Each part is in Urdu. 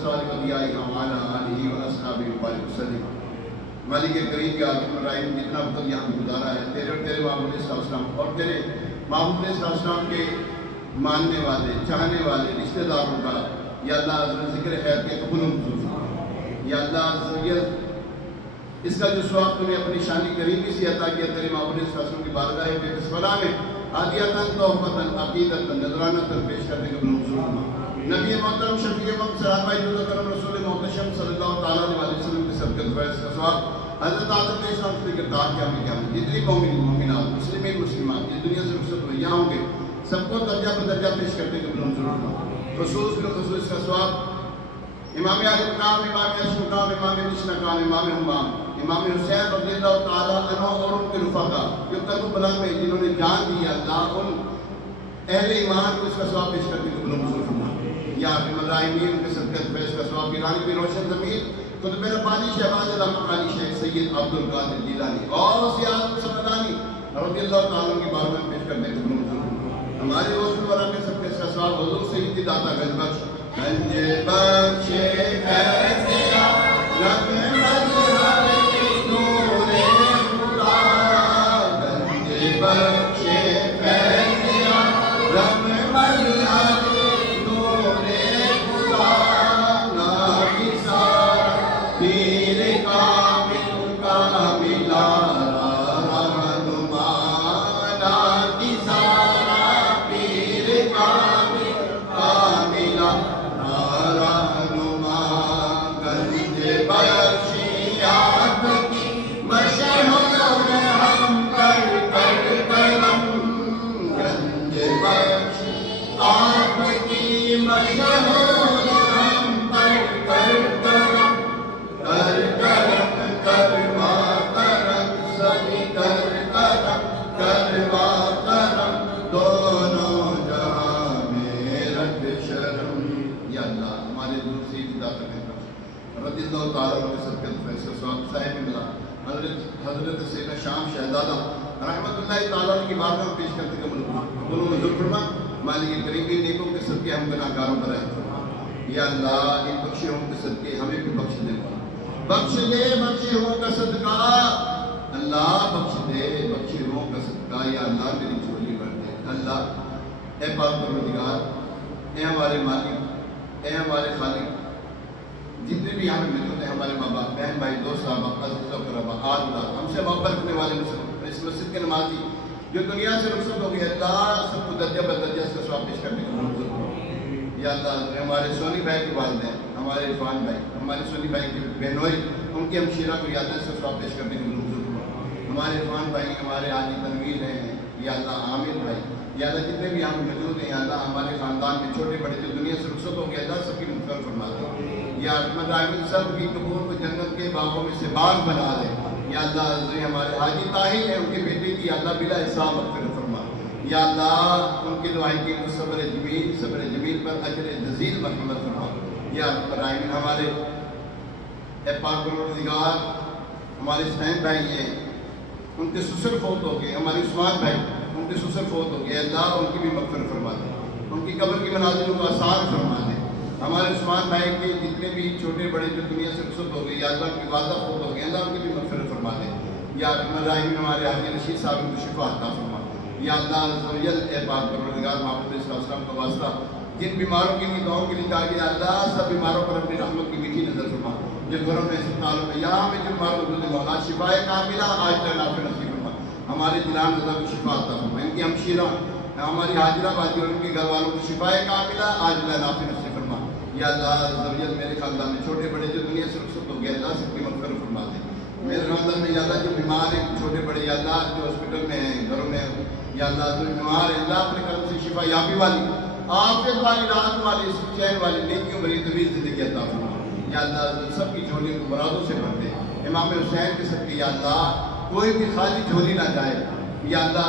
الأبصار وضيائها وعلى آله وأصحابه وبارك وسلم۔ مالک کریم یا ارحم الراحمین، جتنا وقت یہاں پہ گزارا ہے تیرے اور تیرے محبوب صلی اللہ علیہ وسلم اور تیرے محبوب صلی اللہ علیہ وسلم کے ماننے والے، چاہنے والے رشتہ داروں کا یا اللہ عز ذکر خیر کے قبول منظور فرما۔ یا اللہ عز وجل اس کا جو ثواب تو نے اپنی شانی کریمی سے عطا کیا تیرے محبوب صلی اللہ علیہ وسلم کی بارگاہ میں بسملہ میں عادیتاً تحفتاً عقیدتاً نذرانتاً پیش کرنے کے قبول منظور فرما۔ نبی محترم شفیع مقصد صحابہ کرم رسول محتشم صلی اللہ تعالیٰ علیہ وسلم کے صدقۃ فیض کا ثواب حضرت آدم علیہ السلام سے کردار کیا میں کیا جتنی مومن مومنات مسلمین مسلمات اس دنیا سے رخصت ہوئے یہاں ہوں گے سب کو درجہ بدرجہ پیش کرتے کے قبول منظور فرما۔ خصوص بالخصوص کا ثواب امام علی مقام، امام علی مقام، امام نشن مقام، امام حمام، امام حسین رضی اللہ تعالیٰ عنہ اور ان کے رفقا جو کرب بلا میں جنہوں نے جان دی اللہ ان اہل ایمان کو اس کا ثواب پیش کرتے کے قبول منظور فرما۔ یا ارحم الراحمین ان کے صدقۃ فیض کا ثواب گیلانی پہ روشن ضمیر قطب ربانی شہباز علامہ علی شیخ سید عبد القادر جیلانی اور سیاض سمدانی رضی اللہ تعالیٰ کی بارگاہ میں پیش کرنے کے قبول منظور فرما۔ ہمارے روشن ورا کے سب کے ثواب حضور سید داتا گنج بخش گنج بخش فیض یا رب مظہر نور خدا گنج بخش فیض یا رب مظہر نور خدا ناکسار پیر کامل کاملا رہنما ناکسار پیر کامل کاملا رہنما گنج بخش آپ کی مشہور ہم پر کر کرم گنج بخش آپ کی مشہور ہم پر کر کرم کر کرم کرما کرم سبھی کر کرم کرما کرم دونوں جہاں میں رکھ شرم۔ یا اللہ ہمارے دور سے داتا گنج رضی اللہ تعالیٰ کے صدقۃ فیض کا ثواب صاحب ملا حضرت سیدنا شام شہزادہ رحمۃ اللہ تعالیٰ کی بارگاہ میں پیش کرتے کے قبول منظور فرما۔ مالک کریم کے نیکوں کے صدقے ہم گناہگاروں پر رحم فرما۔ یا اللہ ان بخشوں کے صدقے ہمیں بھی بخش دے بخش دے بخشے ہوں کا صدقہ اللہ بخش دے بخشے ہوں کا صدقہ۔ یا اللہ میری جھولی بھر دے اللہ اے پاک پروردگار اے ہمارے مالک اے ہمارے خالق جتنے بھی ہمیں موجود ہیں ہمارے ماں باپ بہن بھائی دوست صاحب عزیز و قربا آدھا ہم سے محبت کرنے والے مسلم اس مسجد کے نمازی جو دنیا سے رخصت ہو گئی اللہ سب کو درجہ بدرجہ اس کا ثواب پیش کرنے کا منظور ہو۔ یا اللہ ہمارے سونی بھائی کے والدین ہمارے عرفان بھائی ہمارے سونی بھائی کی بہنوئی ان کی ہمشیرہ کو یا اللہ اس کا ثواب پیش کرنے کا منظور ہو۔ ہمارے عرفان بھائی ہمارے حاجی تنویر ہیں یا اللہ عامر بھائی یا اللہ جتنے بھی ہم موجود ہیں یا اللہ ہمارے خاندان میں چھوٹے بڑے جو دنیا سے رخصت ہو گئے اللہ سب کی مغفرت فرما دے۔ یا ارحم الراحمین سب کی قبور کو جنت کے باغوں میں سے باغ بنا دے۔ یا اللہ ہمارے حاجی طاہر ہیں ان کے بیٹے کی اللہ بلا حساب مغفرت فرما۔ یا اللہ ان کی دعائیں کی صبر جمیل پر اجر جزیل مرحمت فرما۔ یا ارحم الراحمین ہمارے اے پاک پروردگار ہمارے حسین بھائی ہیں ان کے سسر فوت ہو گئے ہمارے عثمان بھائی ان کے سسر فوت ہو گئے اللہ ان کی بھی مغفرت فرما دے ان کی قبر کی منازلوں کو آسان فرما دے۔ ہمارے عثمان بھائی کے جتنے بھی چھوٹے بڑے جو دنیا سے رخصت ہو گئے یا اللہ ان کی والدہ فوت ہو گئے اللہ ان کی بھی مغفرت فرما دے۔ یا ارحم الراحمین ہمارے حاجی رشید صاحب کو شفا عطا فرما۔ یا اللہ عز و جل اے پاک پروردگار محمد صلی اللہ علیہ وسلم کا واسطہ جن بیماروں کے لیے دعاؤں کے لیے کہا گیا اللہ سب بیماروں پر اپنی رحمت کی میٹھی نظر فرما۔ جن گھروں میں اسپتالوں میں یہاں میں جو بیمار موجود ہیں آج شفا کاملہ آج تک نافع نصیب فرما۔ ہمارے دلان رضا کو شفا عطا فرما ان کی ہمشیرہ ہماری حاجرہ بازی اور ان کے گھر والوں کو شفا کاملہ آج تک نافع نصیب فرما۔ یا اللہ عز و جل میرے خاندان میں چھوٹے بڑے جو دنیا سے رخصت ہو گئے اللہ سب کی مغفرت فرما دے۔ میرے خاندان میں یا اللہ جو بیمار ہیں چھوٹے بڑے یا اللہ جو ہاسپٹل میں ہیں گھروں میں یا اللہ جو بیمار ہیں اللہ اپنے کرم سے شفا یابی والی عافیت والی راحت والی چین والی نیکیوں بھری طویل زندگی عطا فرما۔ یا اللہ سب کی جھولیوں کو مرادوں سے بھر دے۔ امام حسین کے سب کے یا اللہ کوئی بھی خالی جھولی نہ جائے۔ یا اللہ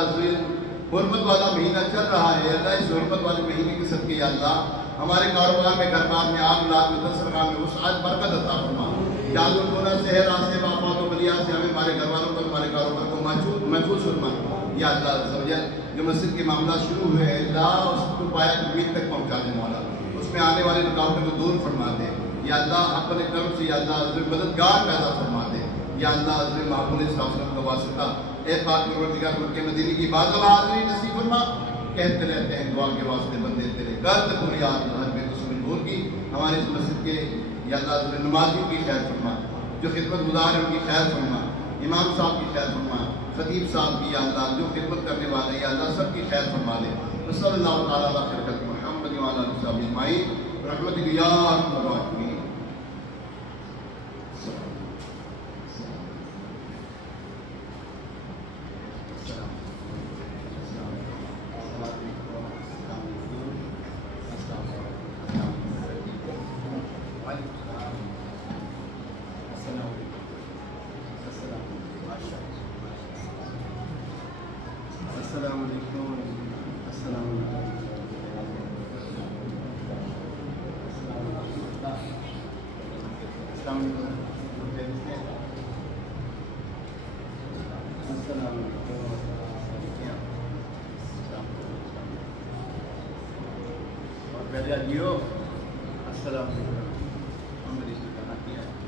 حرمت والا مہینہ چل رہا ہے اللہ اس حرمت والے مہینے کے صدقے یا اللہ ہمارے کاروبار میں گھر بار میں آگ لاد میں دسترخوان میں وسعت برکت عطا فرما۔ جادو ٹونا سحر آسے آفات و بلیات سے ہمیں ہمارے گھر والوں پر ہمارے کاروبار کو محفوظ فرما۔ یا اللہ عز و جل جو مسجد کے معاملات شروع ہوئے ہیں اللہ اس کو پایا امید تک پہنچا دے مولا اس میں آنے والے رکاوٹوں کو دور فرما دے۔ یا اللہ اپنے طرف سے یا اللہ حضرت مددگار پیدا فرما دے، یا اللہ حضرت محبوب صلی اللہ علیہ وسلم کا واسطہ اے پاک پروردگار ملک مدینہ کی بعض حاضری نصیب فرما۔ کہتے رہتے ہیں دعا کے واسطے بندے تیرے قد بنیاد ہر بے قسم نور کی ہمارے اس مسجد کے یا اللہ حضرت نمازیوں کی خیر فرما، جو خدمت گزار ہیں ان کی خیر فرما، امام صاحب کی خیر فرما، خطیب صاحب کی یا اللہ جو خدمت کرنے والے یا اللہ سب کی خیر فرما دے۔ صلی اللہ تعالیٰ علیہ خلقت محمد وعلی آلہ وصحبہ اجمعین برحمتک یا ارحم الراحمین۔ السلام علیکم۔ السلام علیکم۔ السلام علیکم۔ السلام علیکم۔ اور پہلے آجیو۔ السلام علیکم۔ ہم نے اس میں کہا کیا